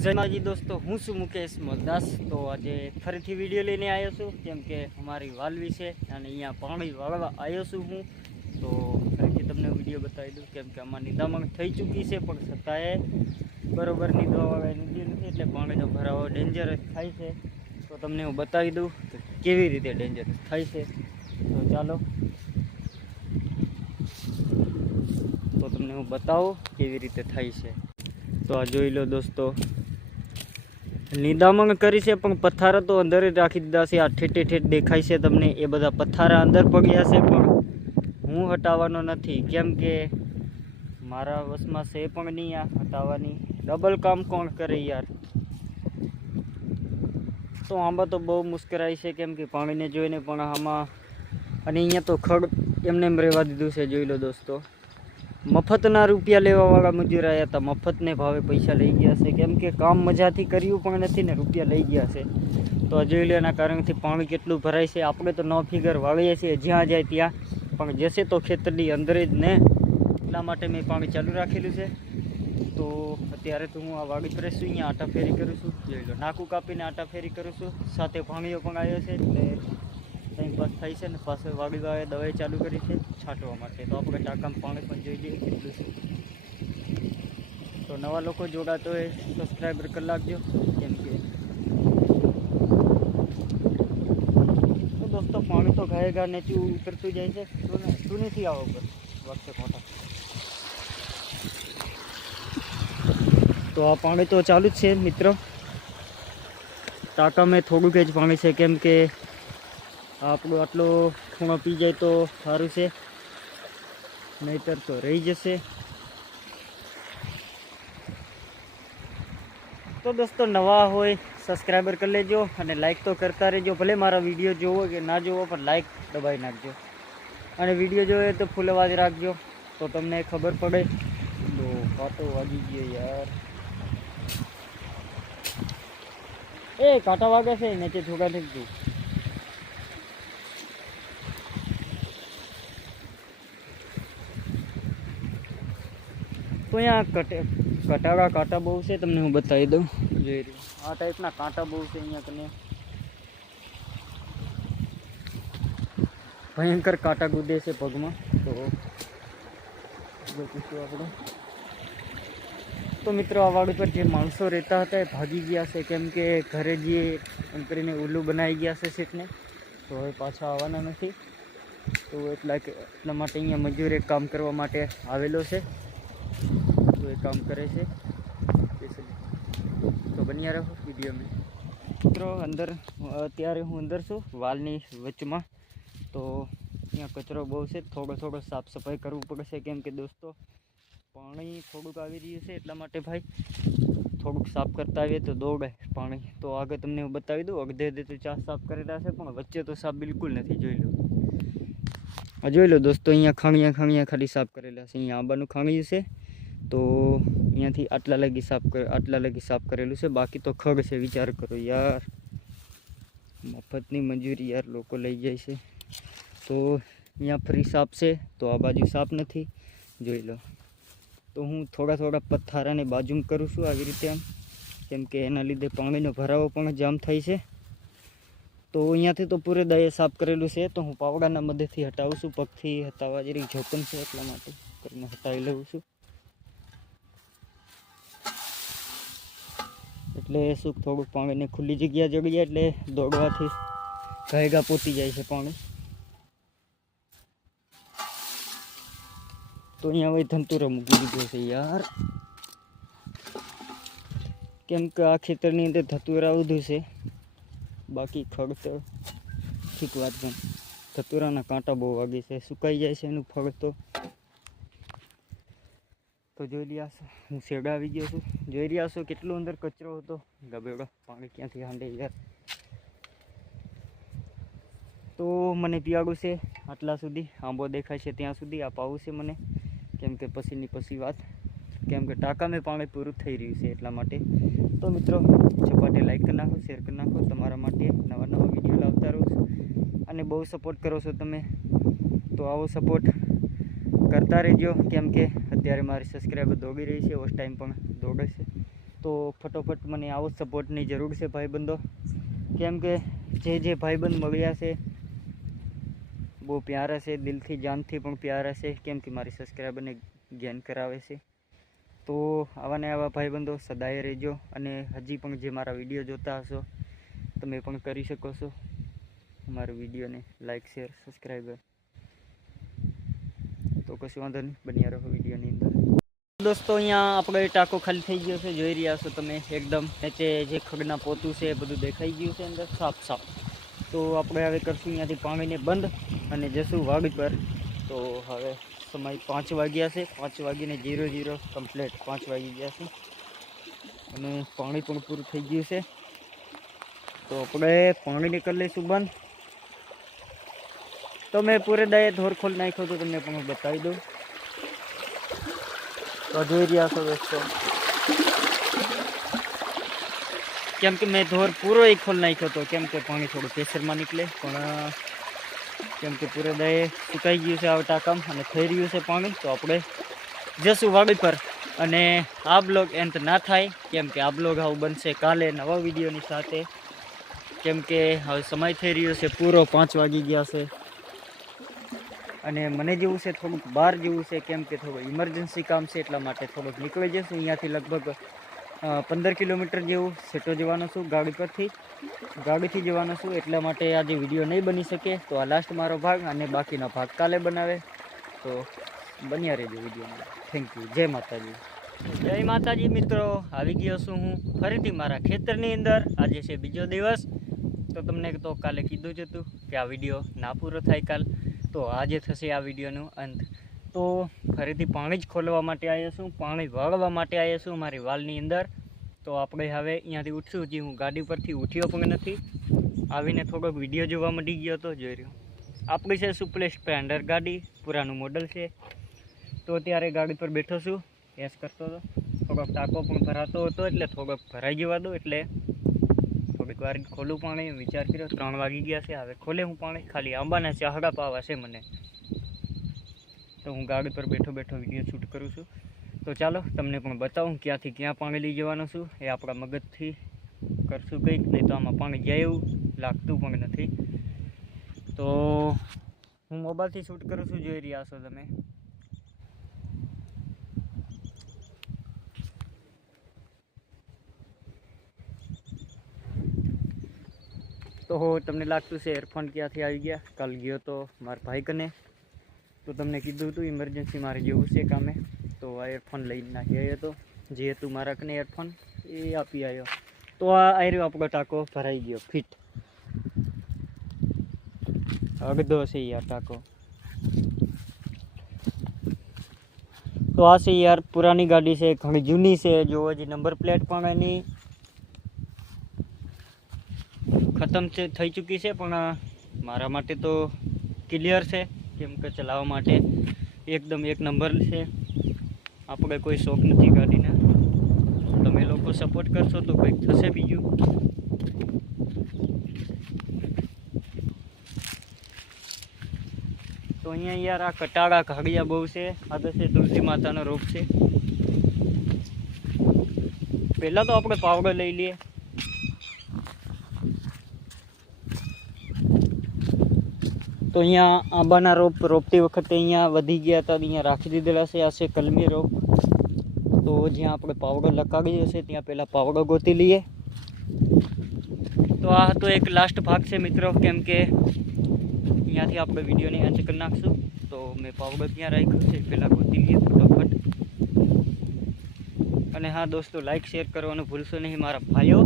જયમાજી દોસ્તો, હું છું મુકેશ મલદાસ. તો આજે ફરીથી વીડિયો લઈને આવ્યો છું, કેમ કે અમારી વાલવી છે અને અહીંયા પાણી વાળવા આવ્યો છું હું. તો ફરીથી તમને વીડિયો બતાવી દઉં, કેમ કે આમાં નિદામણ થઈ ચૂકી છે, પણ છતાંય બરોબર નિદવા નીદી નથી એટલે પાણીનો ભરાવો ડેન્જરસ થાય છે. તો તમને હું બતાવી દઉં કે કેવી રીતે ડેન્જરસ થાય છે. તો ચાલો. તો તમને હું બતાવું કેવી રીતે થાય છે. તો આ જોઈ લો દોસ્તો નિદામણ કરી છે, પણ પથ્થારા તો અંદર જ રાખી દીધા છે. આ ઠેઠે ઠેઠ દેખાય છે તમને, એ બધા પથ્થારા અંદર પગ્યા છે, પણ હું હટાવવાનો નથી. કેમ કે મારા વસમાં છે પણ નહીં આ હટાવવાની. ડબલ કામ કોણ કરે યાર? તો આમાં તો બહુ મુશ્કેલાઈ છે, કેમ કે પાણીને જોઈને પણ આમાં, અને અહીંયા તો ખડ એમને એમ રહેવા દીધું છે, જોઈ લો દોસ્તો. મફતના રૂપિયા લેવાવાળા મજૂર આવ્યા હતા મફતને ભાવે પૈસા લઈ ગયા છે. કેમ કે કામ મજાથી કર્યું પણ નથી ને રૂપિયા લઈ ગયા છે. તો જોઈ લો કારણથી પાણી કેટલું ભરાય છે. આપણે તો ન ફિગર વાળીએ છીએ, જ્યાં જાય ત્યાં. પણ જશે તો ખેતરની અંદર જ ને. એટલા માટે મેં પાણી ચાલુ રાખેલું છે. તો અત્યારે તો હું આ વાડી પર છું અહીંયા આટા ફેરી કરું છું. નાકું કાપીને આટા ફેરી કરું છું. સાથે પાણીઓ પણ આવ્યો છે. એટલે ટાઈમ પાસ થાય છે ને પાછળ વાડી વાળે દવાઈ ચાલુ કરી છે છાંટવા માટે તો આપણે ટાંકામાં પાણી પણ જોઈ લઈએ કેટલું છે. તો નવા લોકો જોડાતો હોય સબસ્ક્રાઈબર કરી નાખજો, કેમ કે તો દોસ્તો પાણી તો ગાય ગા નીચું ઉતરતું જાય છે. શું ને શું નથી આવો ઉપર વખતે મોટા. તો આ પાણી તો ચાલુ જ છે, મિત્રો. ટાંકામાં થોડુંક જ પાણી છે, કેમ કે આપણું આટલો ખૂણો પી જાય તો સારું છે. નહીતર તો રહી જશે. તો દોસ્તો, નવા હોય સબસ્ક્રાઈબર કરી લેજો અને લાઈક તો કરતા રહેજો. ભલે મારા વીડિયો જોવો કે ના જોવો, પણ લાઈક દબાવી નાખજો. અને વીડિયો જોવે તો ફૂલ અવાજ રાખજો. તો તમને ખબર પડે. તો કાંટો વાગી ગયો યાર. એ, કાંટા વાગે છે, નીચે થોડા થઈ તો અહીંયા કટે કટાળા કાંટા બહુ છે, તમને હું બતાવી દઉં. જોઈ રહ્યો. આ ટાઈપના કાંટા બહુ છે અહીંયા કને. ભયંકર કાંટા કૂદે છે પગમાં. તો જોઈશું આપણે. તો મિત્રો, આ વાડ ઉપર જે માણસો રહેતા હતા એ ભાગી ગયા છે. કેમ કે ઘરે જે એમ કરીને ઉલ્લુ બનાવી ગયા છે સીટને તો હવે પાછા આવવાના નથી. તો એટલા એટલા માટે અહીંયા મજૂર એક કામ કરવા માટે આવેલો છે. એ કામ કરે છે. તો બન્યા રહો વિડીયોમાં મિત્રો, અંદર, અત્યારે હું અંદર છું, વાલની વચમાં. તો અહીંયા કચરો બહુ છે, થોડો થોડો સાફ સફાઈ કરવું પડશે કેમ કે દોસ્તો, પાણી થોડુંક આવી રહ્યું છે એટલા માટે ભાઈ, થોડુંક સાફ કરતા આવીએ તો દોડે પાણી. તો આગળ તમને હું બતાવી દઉં, અડધે અડધે તો ચા સાફ કરેલા છે, પણ વચ્ચે તો સાફ બિલકુલ નથી, જોઈ લો. જોઈ લો દોસ્તો, અહીંયા ખાણીયા ખાણીયા ખાલી સાફ કરેલા છે, અહીંયા આંબાનું ખાણી છે તો અહીંયાથી આટલા લગી સાફ કર, આટલા લગી સાફ કરેલું છે. બાકી તો ખગ છે, વિચાર કરો યાર. મફતની મંજૂરી યાર, લોકો લઈ જાય છે. તો અહીંયા ફ્રી સાફ છે, તો આ બાજુ સાફ નથી. જોઈ લો. તો હું થોડા થોડા પથ્થારાને બાજુમાં કરું છું આવી રીતે આમ. કેમ કે એના લીધે પાણીનો ભરાવો પણ જામ થાય છે. તો અહીંયાથી તો પૂરે દયે સાફ કરેલું છે, તો હું પાવડાના મદદથી હટાવું છું. પગથી હટાવવા જરી જોપન છે એટલા માટે કરીને હટાવી લઉં છું. એટલે શું થોડુંક પાણીને ખુલ્લી જગ્યા જગ્યા એટલે દોડવાથી ઘાયગા પોતી જાય છે પાણી. તો અહીંયા હવે ધંતુરો મૂકી દીધો છે યાર. કેમ કે આ ખેતરની અંદર ધતુરા ઉધું છે. બાકી ખડ તો ઠીક વાત પણ ધતુરાના કાંટા બહુ વાગે છે. સુકાઈ જાય છે એનું ફળ તો. તો જોઈ રહ્યા છો હું શેડા આવી ગયો છું. જોઈ રહ્યા છો કેટલો અંદર કચરો હતો. ગબેડો, પાણી ક્યાંથી હાંડે યાર. તો મને પીવાડું છે, આટલા સુધી. આંબો દેખાય છે ત્યાં સુધી, આ પાવું છે મને. કેમ કે પછીની પછી વાત. કેમ કે ટાંકામાં પાણી પૂરું થઈ રહ્યું છે એટલા માટે. તો મિત્રો ચપાટે લાઈક કરી નાખો શેર કરી નાખો. તમારા માટે નવા નવા વીડિયો લાવતા રહું અને બહુ સપોર્ટ કરો છો તમે. તો આવો સપોર્ટ કરતા રહેજો, કેમ કે અત્યારે મારી સબસ્ક્રાઈબર દોડી રહી છે, ઓસ ટાઈમ પણ દોડે છે. તો ફટોફટ મને આવો સપોર્ટની જરૂર છે, ભાઈબંધો. કેમ કે જે જે ભાઈબંધ મળ્યા છે, બહુ પ્યારા છે, દિલથી, જાનથી પણ પ્યારા છે, કેમ કે મારી સબસ્ક્રાઈબરને જ્ઞાન કરાવે છે. તો આવા ને આવા ભાઈબંધો સદાય રહેજો અને હજી પણ જે મારા વીડિયો જોતા હશો, તમે પણ કરી શકો છો. અમારા વિડીયોને લાઈક શેર સબસ્ક્રાઈબર તો કશું વાંધો નહીં, બન્યા રહો વિડીયોની અંદર. દોસ્તો, અહીંયા આપણે ટાંકો ખાલી થઈ ગયો છે, જોઈ રહ્યા છો તમે એકદમ. નીચે જે ખગના પોતું છે એ બધું દેખાઈ ગયું છે અંદર, સાફ સાફ. તો આપણે હવે કરશું અહીંયાથી પાણીને બંધ અને જશું વાગ પર. તો હવે સમય પાંચ વાગ્યા છે, પાંચ વાગીને જીરો જીરો કમ્પ્લીટ પાંચ વાગી ગયા છે. અને પાણી પણ પૂરું થઈ ગયું છે. તો આપણે પાણીને કરી લઈશું બંધ. તો મેં પૂરેદાએ ધોર ખોલ નાખ્યો તો તમને પણ હું બતાવી દઉં. તો જોઈ રહ્યા છો દોસ્તો. કેમ કે મેં ધોર પૂરો એક ખોલ નાખ્યો હતો કેમ કે પાણી થોડું પ્રેશરમાં નીકળે, પણ, કેમ કે પૂરેદાએ સુકાઈ ગયું છે આ ટાંકામ અને થઈ રહ્યું છે પાણી, તો આપણે જશું વાડી પર. અને આ બ્લોગ એન્ડ ના થાય, કેમ કે આ બ્લોગ આવું બનશે કાલે નવા વિડીયોની સાથે. કેમ કે હવે સમય થઈ રહ્યો છે પૂરો પાંચ વાગી ગયા છે. અને મને જેવું છે થોડુંક બહાર જેવું છે, કેમ કે થોડું ઇમરજન્સી કામ છે એટલા માટે થોડુંક નીકળી જશું અહીંયાથી લગભગ પંદર કિલોમીટર જેવું સેટો જવાનો છું ગાડી પરથી. ગાડીથી જવાનો છું એટલા માટે આજે વીડિયો નહીં બની શકે. તો આ લાસ્ટ મારો ભાગ અને બાકીનો ભાગ કાલે બનાવે. તો બન્યા રહેજો વિડીયોમાં. થેન્ક યુ જય માતાજી. જય માતાજી મિત્રો. આવી ગયો છું હું ફરીથી મારા ખેતરની અંદર. આજે છે બીજો દિવસ. તો તમને તો કાલે કીધું જ હતું કે આ વીડિયો ના પૂરો થાય કાલ. તો આજે થશે આ વિડીયોનો અંત. તો ફરીથી પાણી જ ખોલવા માટે આવ્યા છું, પાણી વાળવા માટે આવ્યા છું મારી વાલની અંદર. તો આપણે હવે અહીંયાથી ઉઠશું જે હું ગાડી પરથી ઉઠ્યો પણ નથી. આવીને થોડોક વીડિયો જોવા મળી ગયો હતો જોઈ રહ્યો. આપણી છે સુપ્લે સ્પ્લેન્ડર ગાડી, પુરાનું મોડલ છે. તો ત્યારે ગાડી પર બેઠો છું એસ કરતો હતો. થોડોક ટાંકો પણ ભરાતો હતો, એટલે થોડોક ભરાઈ જવા દો એટલે થોડીક વાર ખોલું પાણી, વિચાર કર્યો, ત્રણ વાગી ગયા છે, હવે ખોલે હું પાણી. ખાલી આંબાના ચાહડા પાવા છે મને. તો હું ગાડી પર બેઠો બેઠો વીડિયો શૂટ કરું છું. તો ચાલો, તમને પણ બતાવું ક્યાંથી ક્યાં પાણી લઈ જવાનું છું. એ આપણા મગજથી કરશું કંઈક, નહીં તો આમાં પાણી જાય એવું લાગતું પણ નથી. તો હું મોબાઈલથી શૂટ કરું છું, જોઈ રહ્યા છો તમે. તો તમને લાગતું છે એરફોન ક્યાંથી આવી ગયા? કાલ ગયો તો મારા ભાઈ કને તો તમને કીધું હતું ઇમરજન્સી મારે જેવું છે કામે. તો આ એરફોન લઈને નાખી આવ્યો હતો જે હતું મારા કને એરફોન એ આપી આવ્યો. તો આ આયરો આપણો ટાંકો ભરાઈ ગયો, ફિટ. અગધો છે યાર ટાંકો. તો આ છે યાર, પુરાની ગાડી છે, ઘણી જૂની છે જો હજી નંબર પ્લેટ પણ એની. ખતમ થઈ ચૂકી છે, પણ મારા માટે તો ક્લિયર છે, કેમ કે ચલાવવા માટે એકદમ એક નંબર છે. આપણે કોઈ શોખ નથી ગાડીના. તમે લોકો સપોર્ટ કરશો તો કંઈક થશે બીજું. તો અહીંયા યાર આ કટાળા ઘાગિયા બહુ છે, આ તો છે તુલસી માતાનો રોગ છે. પહેલાં તો આપણે પાવડો લઈ લઈએ. તો અહીંયા આંબાના રોપ, રોપતી વખતે અહીંયા વધી ગયા હતા, અહીંયા રાખી દીધેલા છે, આ છે કલમી રોપ. તો જ્યાં આપણે પાવડો લગાવી હશે ત્યાં પહેલાં પાવડો ગોતી લઈએ. તો આ હતો એક લાસ્ટ ભાગ છે મિત્રો, કેમ કે અહીંયાથી આપણે વિડીયોને અંત કરી નાખશું. તો મેં પાવડો ક્યાં રાખ્યો છે, પહેલાં ગોતી લઈએ ફટાફટ. અને હા દોસ્તો લાઈક શેર કરવાનું ભૂલશો નહીં, મારા ભાઈઓ.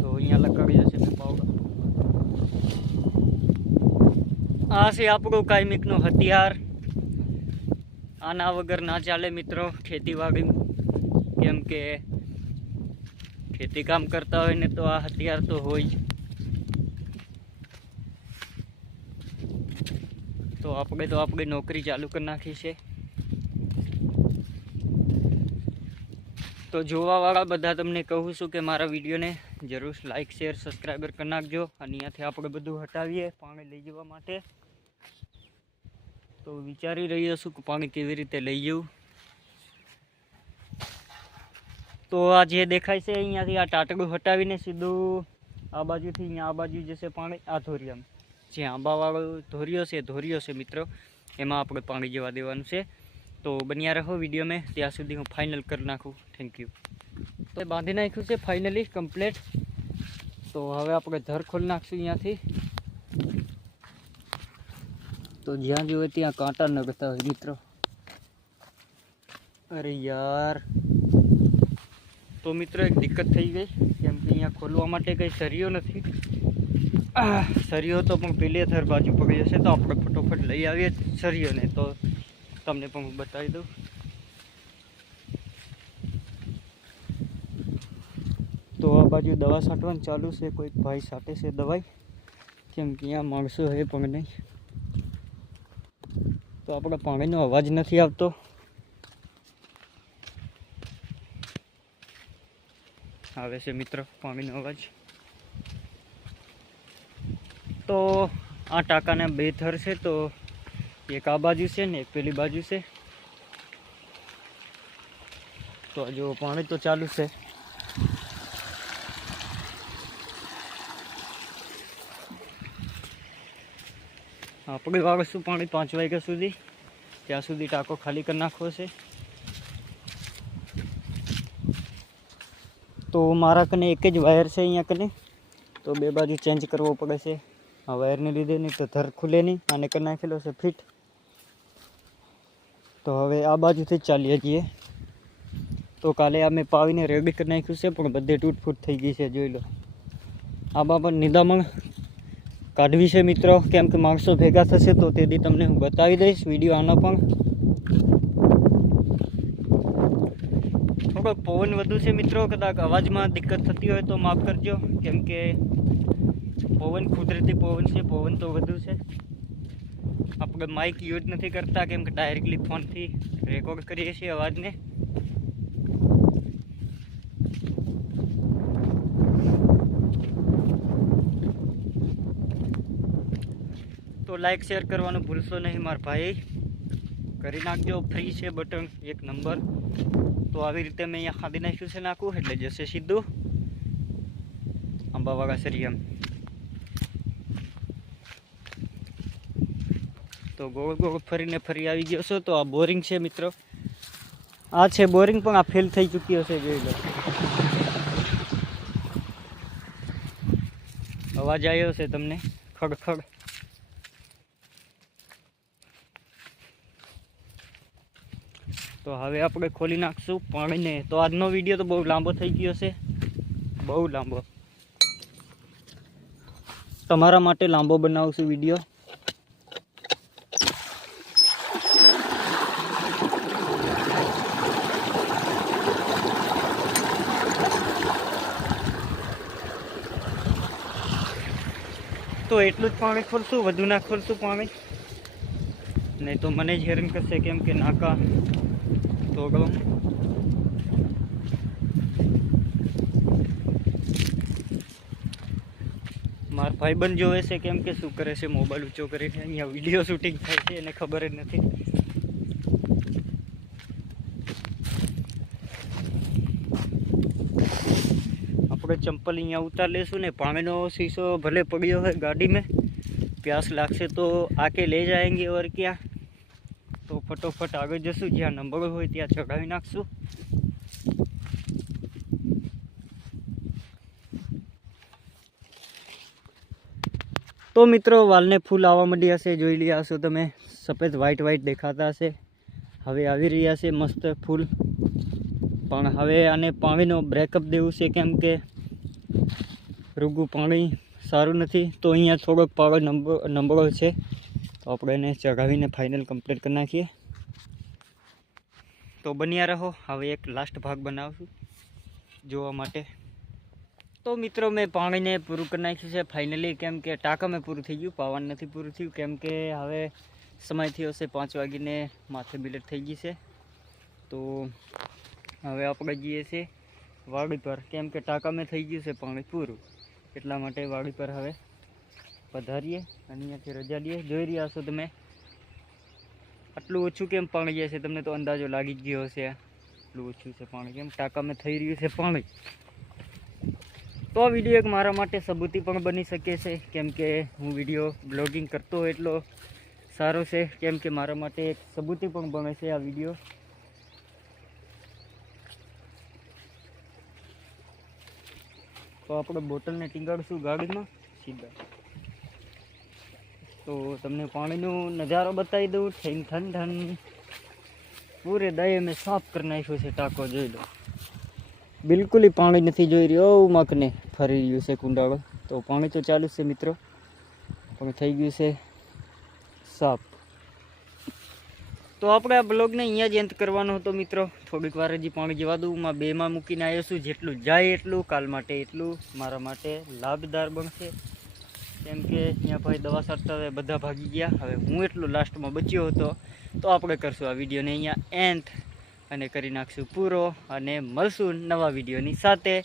તો અહીંયા લગાવી જશે મેં પાવડો આ છે આપણું કાયમિકનું હથિયાર. આના વગર ના ચાલે મિત્રો, ખેતીવાડી. કેમ કે ખેતીકામ કરતા હોય ને તો આ હથિયાર તો હોય જ. તો આપણે તો આપણે નોકરી ચાલુ કરી નાખી છે. તો જોવાવાળા બધા તમને કહું છું કે મારા વિડીયોને જરૂર લાઈક શેર સબસ્ક્રાઈબર કરી નાખજો. અને અહીંયાથી આપણે બધું હટાવીએ પાણી લઈ જવા માટે. તો વિચારી રહ્યો છું કે પાણી કેવી રીતે લઈ જવું. તો આ જે દેખાય છે અહીંયાથી આ ટાટડું હટાવીને સીધું આ બાજુથી અહીંયા આ બાજુ જશે પાણી, આ ધોરિયામાં. જે આંબાવાળો ધોરિયો છે ધોરિયો છે મિત્રો, એમાં આપણે પાણી જવા દેવાનું છે. તો બન્યા રહો વીડિયો મેં. ત્યાં સુધી હું ફાઇનલ કરી નાખું. થેન્ક યુ તો બાંધી નાખ્યું છે ફાઇનલી કમ્પ્લેટ તો હવે આપણે ધર ખોલી નાખશું અહીંયાથી. તો જ્યાં જોઈએ ત્યાં કાંટા નગતા હોય મિત્રો. અરે યાર. તો મિત્રો એક દિક્કત થઈ ગઈ, કેમ કે અહીંયા ખોલવા માટે કંઈ સરિયો નથી. સરિયો તો પણ પેલી થર બાજુ પકડી જશે તો આપણે ફટોફટ લઈ આવીએ સરિયોને તો તમને પણ હું બતાવી દઉં. તો આ બાજુ દવા છાંટવાનું ચાલુ છે, કોઈક ભાઈ છાંટે છે દવાઈ. કેમ કે અહીંયા માણસો હે પણ નહીં. તો આપણે પાણીનો અવાજ નથી આવતો. આવે છે મિત્ર પાણીનો અવાજ. તો આ ટાંકાના બે થર છે, તો એક આ બાજુ છે ને એક પેલી બાજુ છે તો આ જો પાણી તો ચાલુ છે આપણે વાગશું પાણી પાંચ વાગ્યા સુધી ત્યાં સુધી ટાંકો ખાલી કરી નાખવો છે તો મારા કને એક જ વાયર છે અહીંયા કને તો બે બાજુ ચેન્જ કરવો પડે છે આ વાયરને લીધે નહીં તો ધર ખુલે નહીં આને કરી નાખેલો છે ફિટ તો હવે આ બાજુથી જ ચાલીએ છીએ. તો કાલે અમે પાવીને રેડી કરી નાખ્યું છે, પણ બધે તૂટફૂટ થઈ ગઈ છે, જોઈ લો. આ બાબત નિદામણ કાઢવી છે મિત્રો. કેમ કે માણસો ભેગા થશે તો તેથી તમને હું બતાવી દઈશ વીડિયો આનો પણ. થોડોક પવન વધુ છે મિત્રો કદાચ અવાજમાં દિક્કત થતી હોય તો માફ કરજો. કેમ કે પવન કુદરતી પવન છે, પવન તો વધુ છે. આપણે માઇક યુઝ નથી કરતા, કેમ કે ડાયરેક્ટલી ફોનથી રેકોર્ડ કરીએ છીએ અવાજને. તો લાઈક શેર કરવાનું ભૂલશો નહીં મારા ભાઈ. કરી નાખજો ફ્રી છે બટન એક નંબર તો આવી રીતે મેં અહીંયા ખાધી નાખ્યું છે નાખું એટલે જશે સીધું. અંબાવાગા સરિયમ તો ગોળ ગોળ ફરીને ફરી આવી ગયો છો. તો આ બોરિંગ છે મિત્રો. આ છે બોરિંગ પણ આ ફેલ થઈ ચૂક્યો છે, જોઈ લો. અવાજ આવ્યો છે તમને? ખડ ખડ. તો હવે આપણે ખોલી નાખશું પાણીને. તો આજનો વીડિયો તો બહુ લાંબો થઈ ગયો છે. બહુ લાંબો. તમારા માટે લાંબો બનાવશું વીડિયો. તો એટલું જ પાણી ખોલશું, વધુ ના ખોલશું પાણી. નહીં તો મને જ હેરાન કરશે કેમ કે નાકા તો ગમ મારા ભાઈબંધ જોવે છે કેમ કે શું કરે છે, મોબાઈલ ઊંચો કરીને અહીંયા વીડિયો શૂટિંગ થાય છે, એને ખબર જ નથી. આપણે ચંપલ અહીંયા ઉતાર લેશું ને પાણીનો શીશો ભલે પડ્યો હોય ગાડી પ્યાસ લાગશે તો આકે લઈ જાયંગે ઓર ક્યાં. તો ફટોફટ આગળ જશું, જ્યાં નંબર હોય ત્યાં ચઢાવી નાખશું. તો મિત્રો, વાલને ફૂલ આવવા માંડ્યા છે, જોઈ લીયા હશો તમે. સફેદ વ્હાઈટ વ્હાઈટ દેખાતા હશે. હવે આવી રહ્યા છે મસ્ત ફૂલ. પણ હવે આને પાણીનો બ્રેકઅપ દેવું છે કેમ કે રૂગું પાણી સારું નથી, તો અહીંયા થોડોક પાવર નંબર નંબરો છે. તો આપણે એને ચગાવીને ફાઇનલ કમ્પ્લીટ કરી નાખીએ. તો બન્યા રહો, હવે એક લાસ્ટ ભાગ બનાવશું જોવા માટે. તો મિત્રો, મેં પાણીને પૂરું કરી નાખ્યું છે. ફાઇનલી કેમ કે ટાંકા મેં પૂરું થઈ ગયું પાવર નથી પૂરું થયું. કેમ કે હવે સમય થયો છે પાંચ વાગીને માથે બિલેટ થઈ ગઈ છે. તો હવે આપણે જઈએ છીએ વાડી પર. કેમ કે ટાંકામાં થઈ ગયું છે પાણી પૂરું એટલા માટે વાડી પર હવે પધારીએ અને અહીંયાથી રજા લઈએ. જોઈ રહ્યા છો તમે. આટલું ઓછું કેમ પાણી જાય છે? તમને તો અંદાજો લાગી જ ગયો હશે. એટલું ઓછું છે પાણી. કેમ? ટાંકામાં થઈ રહ્યું છે પાણી. તો વીડિયો એક મારા માટે સબૂતી પણ બની શકે છે. કેમ કે હું વીડિયો બ્લોગિંગ કરતો એટલો સારો છે. કેમ કે મારા માટે એક સબૂતી પણ બને છે આ વીડિયો. તો આપણે બોટલને ટીંગાડીશું ગાડીમાં. સીધા. તો તમને પાણીનો નજારો બતાવી દઉં. ઠન ઠન ઠન. પૂરે દાય મેં સાફ કરી નાખ્યો છે, ટાંકો જોઈ લો. બિલકુલ પાણી નથી જોઈ રહ્યો. મકને ફરી રહ્યું છે કુંડાળો. તો પાણી તો ચાલુ છે, મિત્રો. પણ થઈ ગયું છે સાફ. તો આપણે આ બ્લોગને અહીંયા જ અંત કરવાનો હતો મિત્રો. થોડીક વાર હજી પાણી જવા દઉં. માં બેમાં મૂકીને આવ્યો છું. જેટલું જાય એટલું, કાલ માટે એટલું. મારા માટે લાભદાર બનશે. કેમ કે અહીંયા ભાઈ દવા સરતા હતા બધા ભાગી ગયા. હવે હું એટલું લાસ્ટમાં બચ્યો હતો. તો આપણે કરશું આ વિડીયોને અહીંયા એન્ડ અને કરી નાખશું પૂરો અને મળશું નવા વિડીયોની સાથે.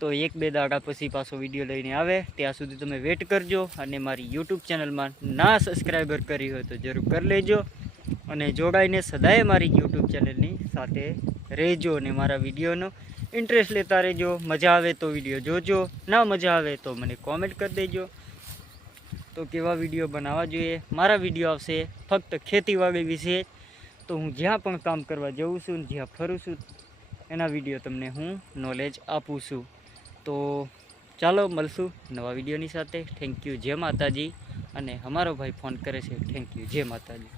તો એક બે દાડા પછી પાછો વીડિયો લઈને આવે. ત્યાં સુધી તમે વેટ કરજો અને મારી યુટ્યુબ ચેનલમાં ના સબસ્ક્રાઈબર કરી હોય તો જરૂર કરી લેજો. અને જોડાઈને સદાય મારી યુટ્યુબ ચેનલની સાથે રહેજો અને મારા વિડીયોનો ઇન્ટરેસ્ટ લેતા રહેજો. મજા આવે તો વીડિયો જોજો, ના મજા આવે તો મને કોમેન્ટ કરી દેજો. તો કેવા વીડિયો બનાવવા જોઈએ? મારા વીડિયો આવશે ફક્ત ખેતીવાડી વિશે. તો હું જ્યાં પણ કામ કરવા જઉં છું જ્યાં ફરું છું, એના વીડિયો તમને હું નોલેજ આપું છું. તો ચાલો મળશું નવા વિડીયોની સાથે. થેન્ક યુ જય માતાજી. અને અમારો ભાઈ ફોન કરે છે થેન્ક યુ જય માતાજી.